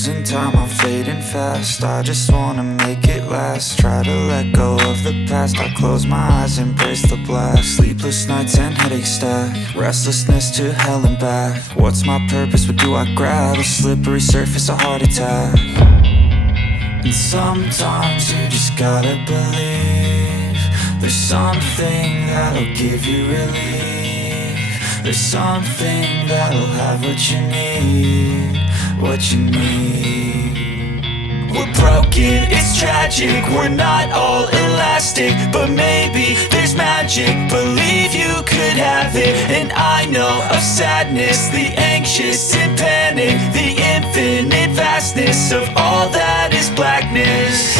losing time, I'm fading fast. I just wanna make it last. Try to let go of the past. I close my eyes, embrace the blast. Sleepless nights and headaches stack. Restlessness to hell and back. What's my purpose? What do I grab? A slippery surface, a heart attack. And sometimes you just gotta believe there's something that'll give you relief. There's something that'll have what you need, what you need. We're broken, it's tragic, we're not all elastic, but maybe there's magic. Believe you could have it. And I know of sadness, the anxious and panic, the infinite vastness of all that is blackness.